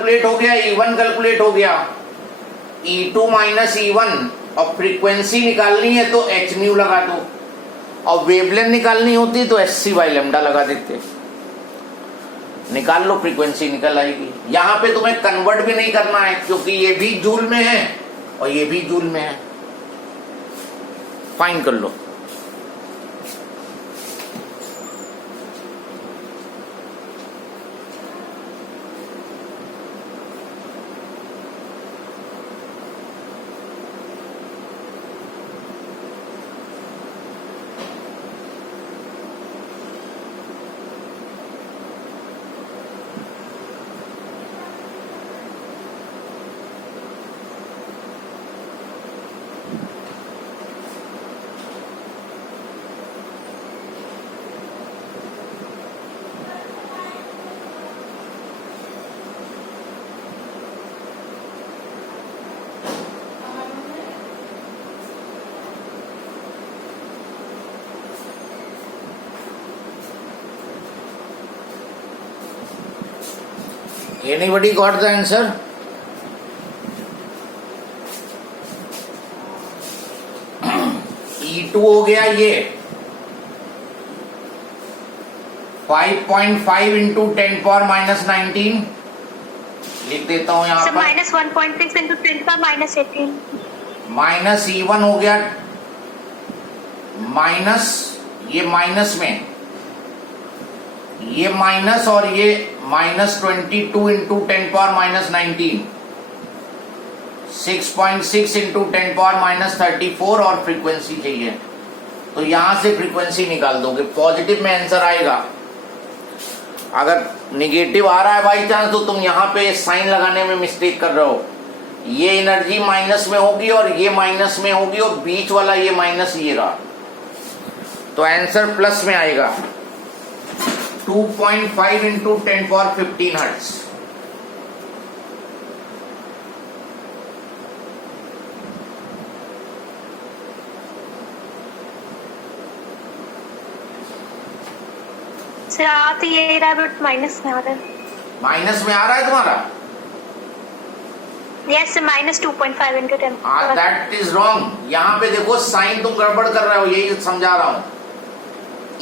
Calculate हो गया, E1 calculate हो गया, E2 माइनस E1, और फ्रीक्वेंसी निकालनी है तो h न्यू लगा दो, और वेवलेंथ निकालनी होती तो hc बाई लैम्डा लगा देते। निकाल लो, फ्रीक्वेंसी निकल आएगी। यहां पे तुम्हें कन्वर्ट भी नहीं करना है क्योंकि ये भी जूल में है और ये भी जूल में है। फाइन कर लो। Anybody got the answer? E2 हो गया ये 5.5 इंटू 10 पावर माइनस 19, लिख देता हूं यहाँ पर, minus 1.6 into 10 power minus 18, minus E1 हो गया माइनस, ये माइनस में ये माइनस, और ये minus 22 into 10 power minus 19, 6.6 into 10 power minus 34, और फ्रीक्वेंसी चाहिए तो यहां से फ्रीक्वेंसी निकाल दोगे। पॉजिटिव में आंसर आएगा। अगर निगेटिव आ रहा है बाई चांस तो तुम यहां पे साइन लगाने में मिस्टेक कर रहे हो। ये एनर्जी माइनस में होगी और ये माइनस में होगी और बीच वाला ये माइनस ये रहा, तो आंसर प्लस में आएगा। 2.5 इंटू 10 पावर 15 हर्ट्ज। सर आ तो ये रहा बट माइनस में आ रहा है। माइनस में आ रहा है तुम्हारा? Yes minus 2.5 into 10। That is wrong. यहाँ पे देखो साइन तुम गड़बड़ कर रहे हो, यही समझा रहा हूं।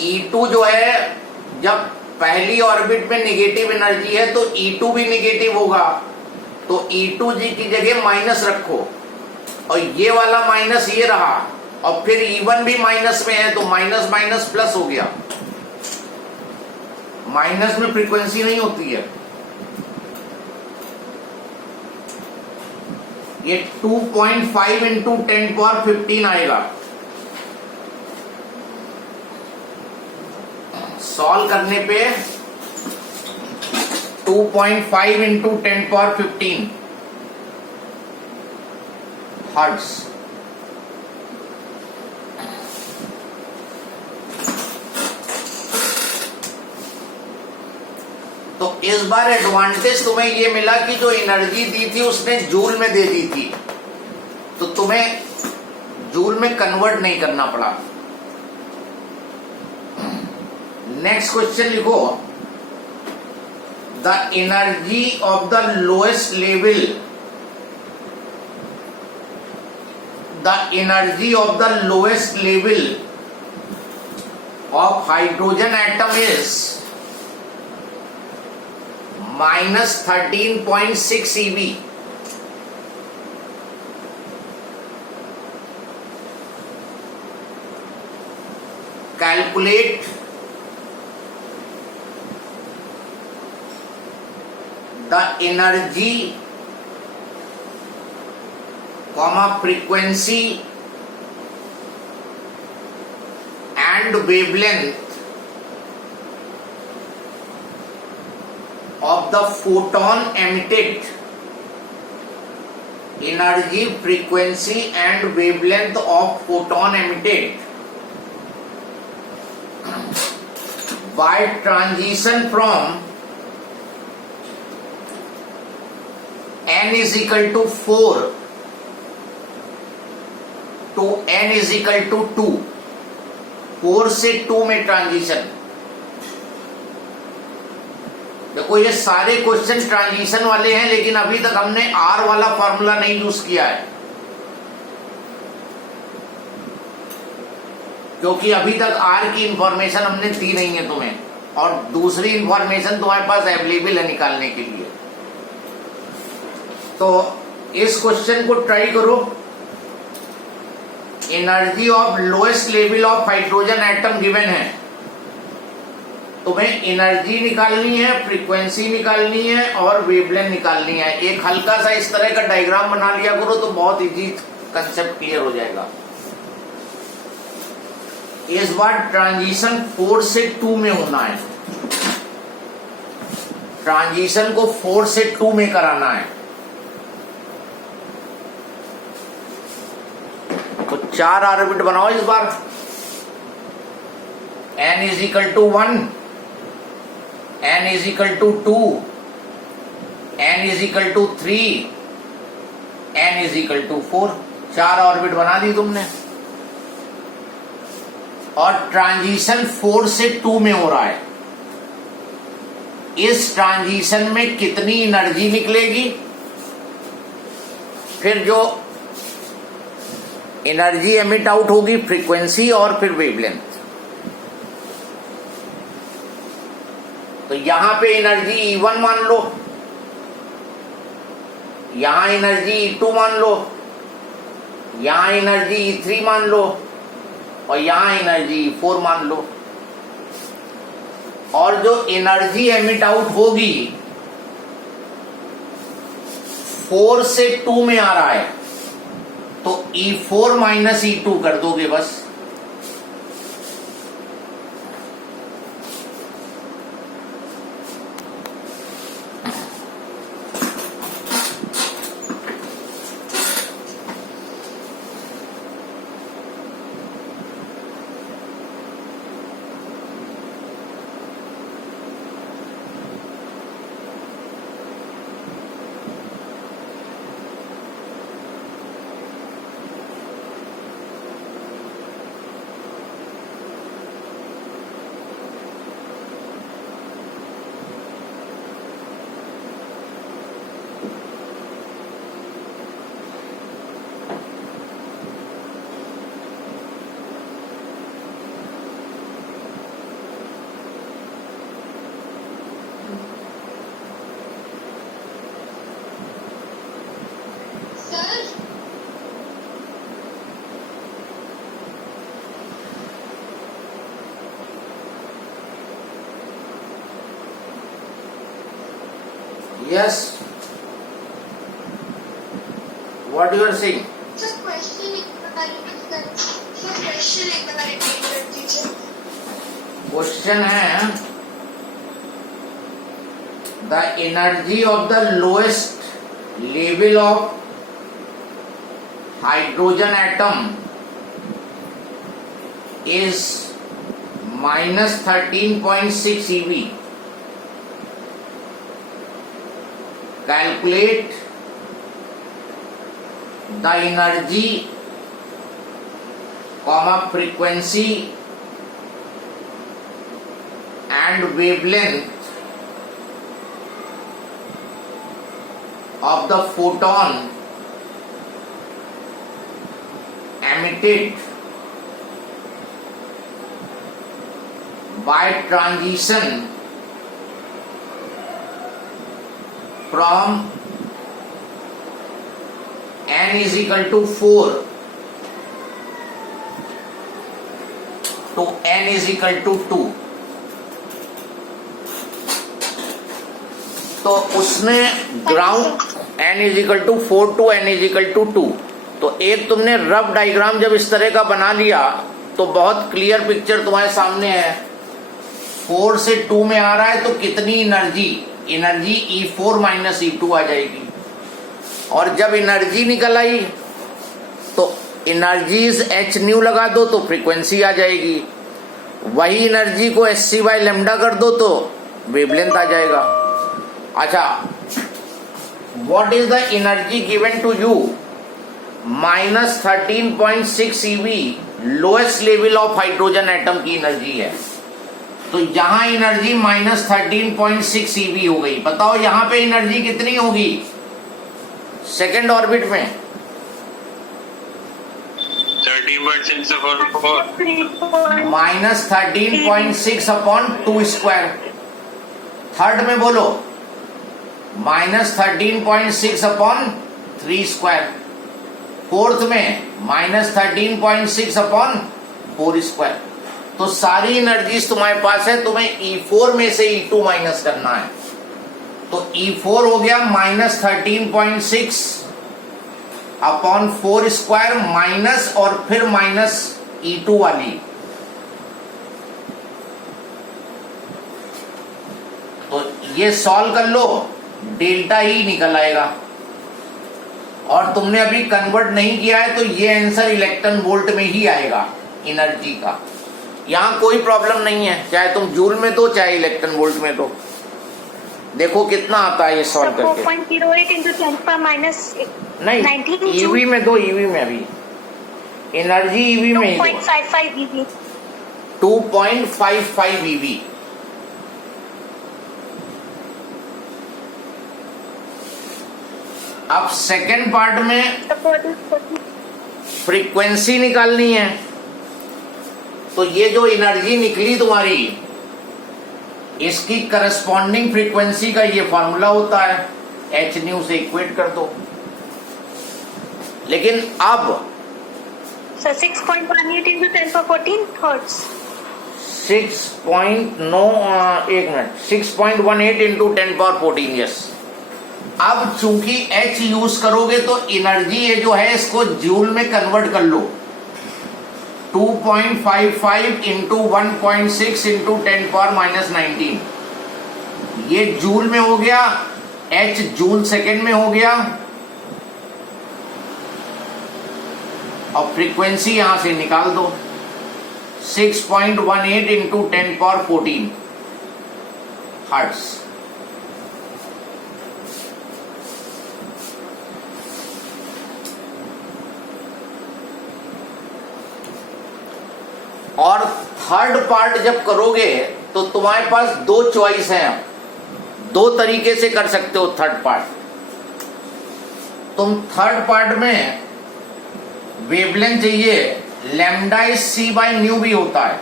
E2 जो है, जब पहली ऑर्बिट में निगेटिव एनर्जी है तो E2 भी निगेटिव होगा, तो E2 जी की जगह माइनस रखो, और ये वाला माइनस ये रहा, और फिर E1 भी माइनस में है तो माइनस माइनस प्लस हो गया। माइनस में फ्रीक्वेंसी नहीं होती है। ये 2.5 इंटू 10 पावर 15 आएगा। सॉल्व करने पे 2.5 इंटू 10 पावर 15 हर्ट्ज। तो इस बार एडवांटेज तुम्हें ये मिला कि जो एनर्जी दी थी उसने जूल में दे दी थी, तो तुम्हें जूल में कन्वर्ट नहीं करना पड़ा। नेक्स्ट क्वेश्चन लिखो, the energy of the lowest level, the energy of the lowest level of hydrogen atom is minus 13.6 eV. Calculate the energy, frequency and wavelength of the photon emitted, energy, frequency and wavelength of photon emitted by transition from n is equal to 4 to n is equal to 2, 4 से 2 में transition. देखो ये सारे question transition वाले हैं, लेकिन अभी तक हमने आर वाला फॉर्मूला नहीं यूज किया है, क्योंकि अभी तक आर की इंफॉर्मेशन हमने दी नहीं है तुम्हें, और दूसरी इंफॉर्मेशन तुम्हारे पास अवेलेबल है निकालने के लिए। तो इस क्वेश्चन को ट्राई करो। Energy of lowest level of hydrogen atom given है, तुम्हें एनर्जी निकालनी है, फ्रीक्वेंसी निकालनी है और वेवलेंथ निकालनी है। एक हल्का सा इस तरह का डायग्राम बना लिया करो तो बहुत इजी कंसेप्ट क्लियर हो जाएगा। इस बार ट्रांजिशन 4 से 2 में होना है, ट्रांजिशन को 4 से 2 में कराना है। तो 4 ऑर्बिट बनाओ इस बार। n is equal to 1, n is equal to 2, n is equal to 3, n is equal to 4। 4 orbit बना दी तुमने, और ट्रांजिशन 4 से 2 में हो रहा है। इस ट्रांजिशन में कितनी एनर्जी निकलेगी, फिर जो एनर्जी एमिट आउट होगी, फ्रीक्वेंसी और फिर वेवलेंथ। तो यहां पे एनर्जी E1 मान लो, यहां एनर्जी E2 मान लो, यहां एनर्जी E3 मान लो, और यहां एनर्जी E4 मान लो। और जो एनर्जी एमिट आउट होगी 4 से 2 में आ रहा है, तो E4 माइनस E2 कर दोगे बस। Yes. What you are saying? Sir question एक बार रिपीट कर दीजिए। क्वेश्चन है the energy of the lowest level of hydrogen atom is -13.6 eV. Calculate the energy, frequency and wavelength of the photon emitted by transition from n is equal to 4 to n is equal to 2। तो उसने ground n is equal to 4 to n is equal to 2। तो एक तुमने rough diagram जब इस तरह का बना लिया तो बहुत क्लियर पिक्चर तुम्हारे सामने है। 4 से 2 में आ रहा है तो कितनी एनर्जी E4 माइनस E2 आ जाएगी। और जब एनर्जी निकल आई तो एनर्जीज h न्यू लगा दो तो फ्रीक्वेंसी आ जाएगी। वही एनर्जी को hc बाय लेमडा कर दो तो वेवलेंथ आ जाएगा। अच्छा, what is the energy given to you? -13.6 eV lowest level of hydrogen atom की एनर्जी है। तो यहां एनर्जी -13.6 eV हो गई। बताओ यहां पे एनर्जी कितनी होगी सेकेंड ऑर्बिट में? 13.6 upon 4. -13.6 upon 2 square. थर्ड में बोलो -13.6 अपॉन 3 स्क्वायर। फोर्थ में -13.6 अपॉन 4 स्क्वायर। तो सारी एनर्जीज तुम्हारे पास है, तुम्हें E4 में से E2 माइनस करना है। तो E4 हो गया -13.6 अपॉन 4 स्क्वायर माइनस और फिर माइनस E2 वाली। तो ये सॉल्व कर लो, डेल्टा E निकल आएगा। और तुमने अभी कन्वर्ट नहीं किया है तो ये आंसर इलेक्ट्रॉन वोल्ट में ही आएगा एनर्जी का। यहां कोई प्रॉब्लम नहीं है, चाहे तुम जूल में दो चाहे इलेक्ट्रॉन वोल्ट में दो। देखो कितना आता है ये सॉल्व करके। 4.08 into 10 power minus नहीं 19 ईवी में दो, ईवी में अभी एनर्जी ईवी में ही दो। 2.55 EV. 2.55 ईवी। अब सेकेंड पार्ट में Support is 40. फ्रीक्वेंसी निकालनी है। तो ये जो एनर्जी निकली तुम्हारी, इसकी करस्पॉन्डिंग फ्रीक्वेंसी का ये फॉर्मूला होता है, एच न्यू से इक्वेट कर दो। लेकिन अब So 6.18 into 10 power 14 hertz. 6.18 into 10 power 14। Yes. अब चूंकि H यूज करोगे तो एनर्जी ये जो है इसको जूल में कन्वर्ट कर लो। 2.55 इंटू 1.6 इंटू 10 पावर -19। ये जूल में हो गया, H जूल सेकेंड में हो गया। और फ्रीक्वेंसी यहां से निकाल दो, 6.18 इंटू 10 पावर 14 हर्ट्ज। और थर्ड पार्ट जब करोगे तो तुम्हारे पास दो चॉइस हैं। दो तरीके से कर सकते हो थर्ड पार्ट। तुम थर्ड पार्ट में वेवलेंथ चाहिए, lambda is c by nu भी होता है।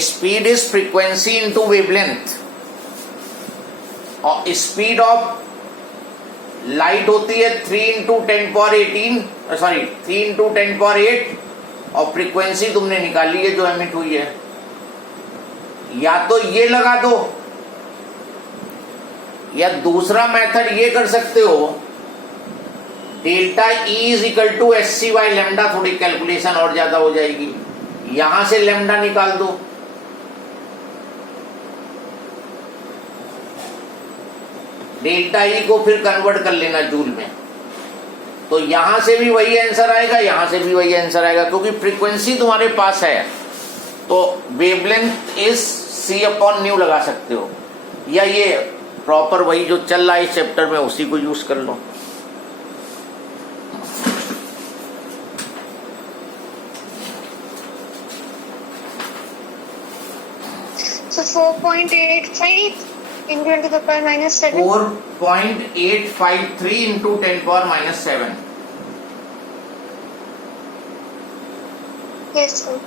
Speed is frequency into wavelength. और स्पीड ऑफ लाइट होती है 3 into 10 power 18, sorry 3 into 10 power 8। और फ्रीक्वेंसी तुमने निकाली है जो एमिट हुई है। या तो ये लगा दो, या दूसरा मेथड ये कर सकते हो, delta E is equal to SC by lambda. थोड़ी कैलकुलेशन और ज्यादा हो जाएगी, यहां से लेमडा निकाल दो। डेल्टा E को फिर कन्वर्ट कर लेना जूल में, तो यहां से भी वही आंसर आएगा, यहां से भी वही आंसर आएगा। क्योंकि फ्रीक्वेंसी तुम्हारे पास है तो wavelength is c upon new लगा सकते हो, या ये प्रॉपर वही जो चल रहा है इस चैप्टर में उसी को यूज कर लो। So 4.85 into 10 to the power minus 7. 4.853 into 10 power -7। Yes, sir.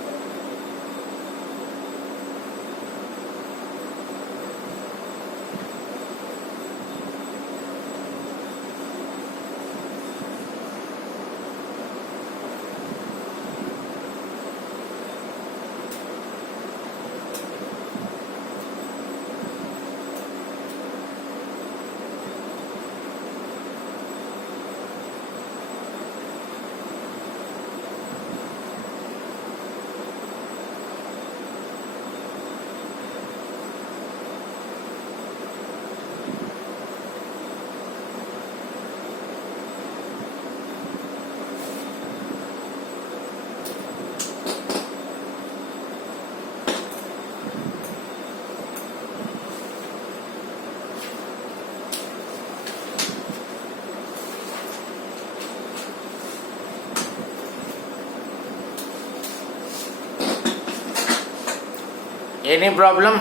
Any problem?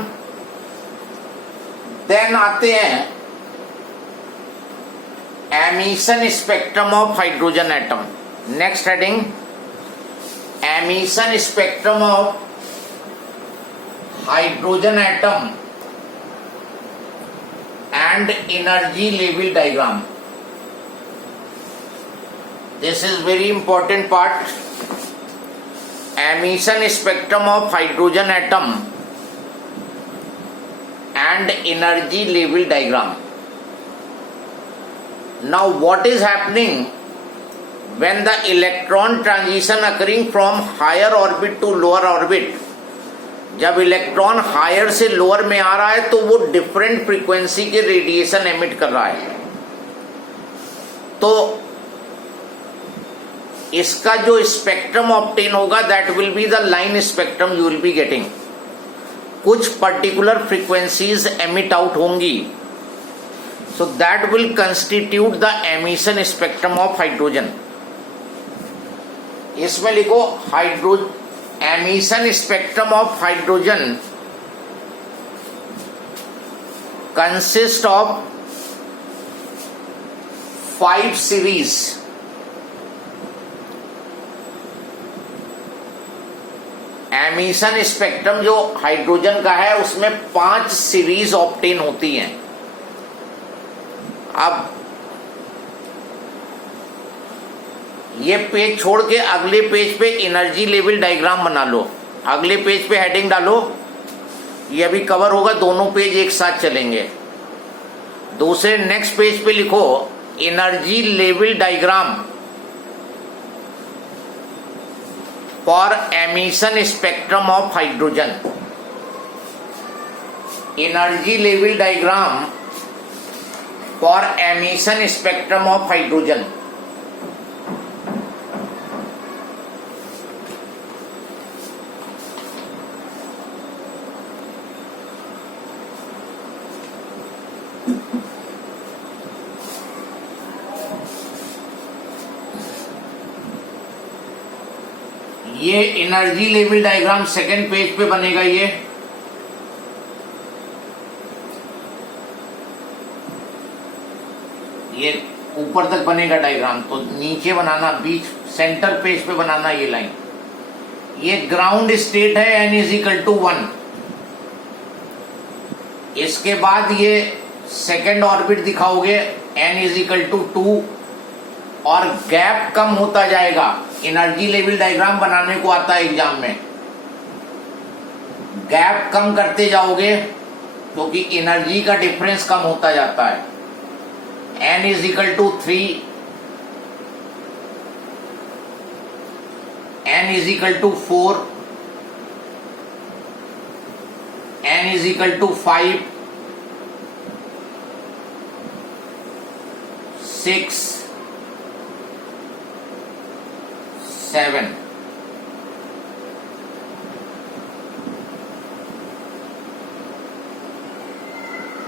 Then आते हैं emission spectrum of hydrogen atom. Next heading, emission spectrum of hydrogen atom and energy level diagram. This is very important part. Emission spectrum of hydrogen atom and energy level diagram. Now what is happening when the electron transition occurring from higher orbit to lower orbit? जब electron higher से lower में आ रहा है तो वो different frequency के radiation emit कर रहा है। तो इसका जो स्पेक्ट्रम ऑब्टेन होगा that will be the line spectrum you will be getting. कुछ पर्टिकुलर फ्रीक्वेंसीज एमिट आउट होंगी, so that will constitute the emission spectrum of hydrogen. इसमें लिखो emission spectrum of hydrogen consists of 5 series. Emission spectrum जो hydrogen का है उसमें 5 series obtain होती हैं। अब ये पेज छोड़ के अगले पेज पे एनर्जी लेवल डायग्राम बना लो। अगले पेज पे हेडिंग डालो, ये अभी कवर होगा, दोनों पेज एक साथ चलेंगे। दूसरे नेक्स्ट पेज पे लिखो energy level diagram for emission spectrum of hydrogen. Energy level diagram for emission spectrum of hydrogen. ये energy level diagram second page पे बनेगा। ये ऊपर तक बनेगा डायग्राम, तो नीचे बनाना, बीच सेंटर पेज पे बनाना ये लाइन। ये ग्राउंड स्टेट है n इज इक्वल टू 1। इसके बाद ये सेकेंड ऑर्बिट दिखाओगे n इज इक्वल टू 2 और गैप कम होता जाएगा। एनर्जी लेवल डायग्राम बनाने को आता है एग्जाम में, गैप कम करते जाओगे क्योंकि एनर्जी का डिफरेंस कम होता जाता है। n is equal to 3, n is equal to 4, n is equal to 5, 6, 7।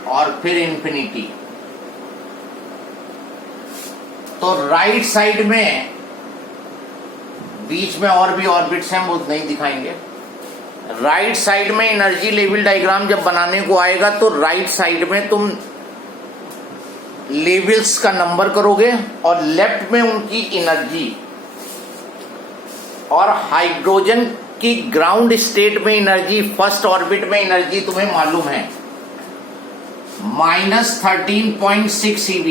और फिर इंफिनिटी। तो राइट साइड में, बीच में और भी ऑर्बिट्स हैं, वो नहीं दिखाएंगे। राइट साइड में एनर्जी लेवल डायग्राम जब बनाने को आएगा तो राइट साइड में तुम लेवल्स का नंबर करोगे और लेफ्ट में उनकी एनर्जी। और हाइड्रोजन की ग्राउंड स्टेट में एनर्जी, फर्स्ट ऑर्बिट में एनर्जी तुम्हें मालूम है -13.6 eV।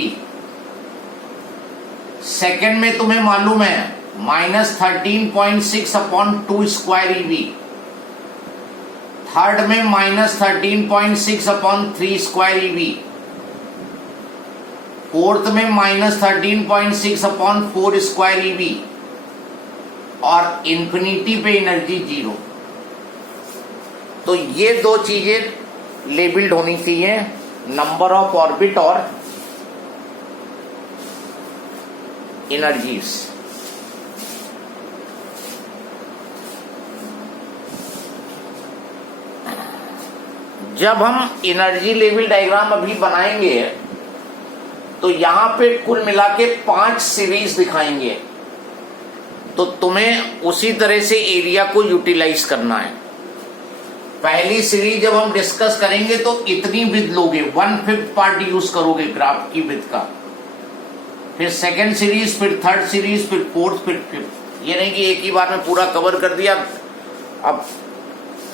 सेकेंड में तुम्हें मालूम है -13.6 अपॉन 2 स्क्वायर eV। थर्ड में -13.6 अपॉन 3 स्क्वायर eV। फोर्थ में -13.6 अपॉन 4 स्क्वायर eV। और इंफिनिटी पे एनर्जी 0। तो ये दो चीजें लेबल्ड होनी चाहिए, नंबर ऑफ ऑर्बिट और एनर्जीज। जब हम एनर्जी लेवल डायग्राम अभी बनाएंगे तो यहां पे कुल मिला के 5 सीरीज दिखाएंगे, तो तुम्हें उसी तरह से एरिया को यूटिलाइज करना है। पहली सीरीज जब हम डिस्कस करेंगे तो इतनी विड्थ लोगे, 1/5 पार्ट यूज करोगे ग्राफ की विड्थ का, फिर सेकेंड सीरीज, फिर थर्ड सीरीज, फिर फोर्थ, फिर फिफ्थ। ये नहीं कि एक ही बार में पूरा कवर कर दिया, अब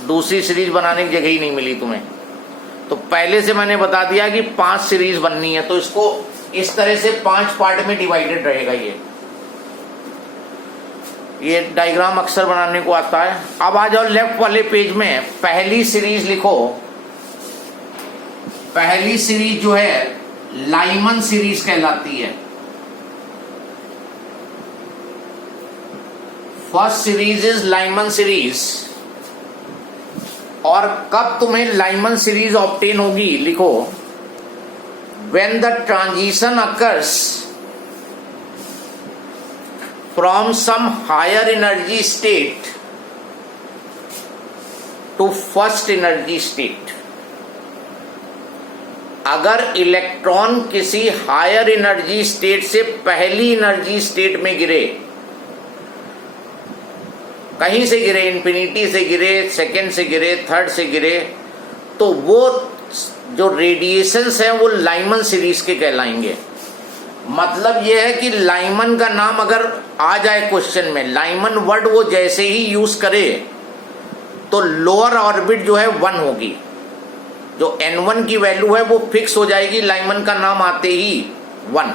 दूसरी सीरीज बनाने की जगह ही नहीं मिली तुम्हें। तो पहले से मैंने बता दिया कि 5 सीरीज बननी है, तो इसको इस तरह से 5 पार्ट में डिवाइडेड रहेगा। ये डायग्राम अक्सर बनाने को आता है। अब आ जाओ लेफ्ट वाले पेज में, पहली सीरीज लिखो। पहली सीरीज जो है लाइमन सीरीज कहलाती है। First series is Lyman series. और कब तुम्हें लाइमन सीरीज ऑब्टेन होगी, लिखो, when the transition occurs from some higher energy state to first energy state. अगर इलेक्ट्रॉन किसी हायर एनर्जी स्टेट से पहली एनर्जी स्टेट में गिरे, कहीं से गिरे, इंफिनिटी से गिरे, सेकेंड से गिरे, थर्ड से गिरे, तो वो जो रेडिएशंस हैं वो लाइमन सीरीज के कहलाएंगे। मतलब ये है कि लाइमन का नाम अगर आ जाए क्वेश्चन में, लाइमन वर्ड वो जैसे ही यूज करे तो लोअर ऑर्बिट जो है 1 होगी। जो n1 की वैल्यू है वो फिक्स हो जाएगी लाइमन का नाम आते ही 1।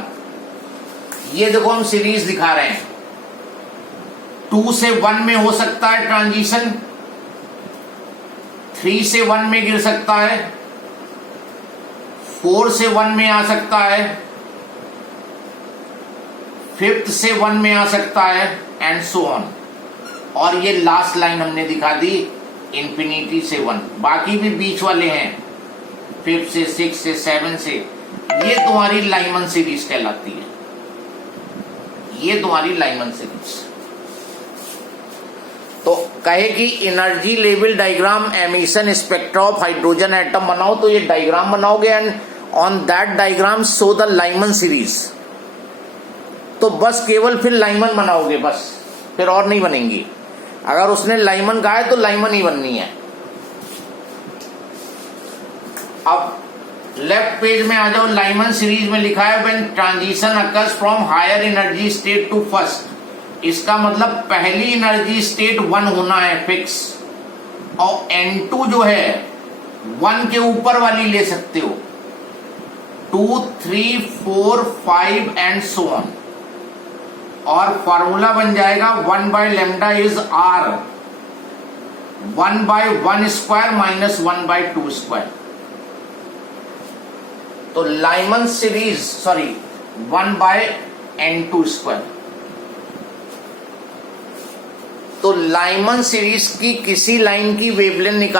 ये देखो हम सीरीज दिखा रहे हैं, 2 से 1 में हो सकता है ट्रांजिशन, 3 से 1 में गिर सकता है, 4 से 1 में आ सकता है, 5th से 1 में आ सकता है, एंड सो ऑन। और ये लास्ट लाइन हमने दिखा दी इंफिनिटी से 1। बाकी भी बीच वाले हैं, 5th से 6 से 7 से। ये तुम्हारी लाइमन सीरीज कहलाती है, ये तुम्हारी लाइमन सीरीज। तो कहे कि energy level diagram emission spectra of hydrogen atom बनाओ, तो ये डायग्राम बनाओगे and on that diagram show the Lyman series. तो बस केवल फिर लाइमन बनाओगे, बस फिर और नहीं बनेंगी। अगर उसने लाइमन कहा है तो लाइमन ही बननी है। अब लेफ्ट पेज में आ जाओ, लाइमन सीरीज में लिखा है when transition occurs from higher energy state to first. इसका मतलब पहली एनर्जी स्टेट 1 होना है फिक्स, और N2 जो है 1 के ऊपर वाली ले सकते हो, 2, 3, 4, 5 एंड सो ऑन। और फॉर्मूला बन जाएगा 1/λ इज R, 1/1² माइनस 1/2²। तो लाइमन सीरीज 1/N2²। तो लाइमन सीरीज की किसी लाइन की वेवलेंथ निकाल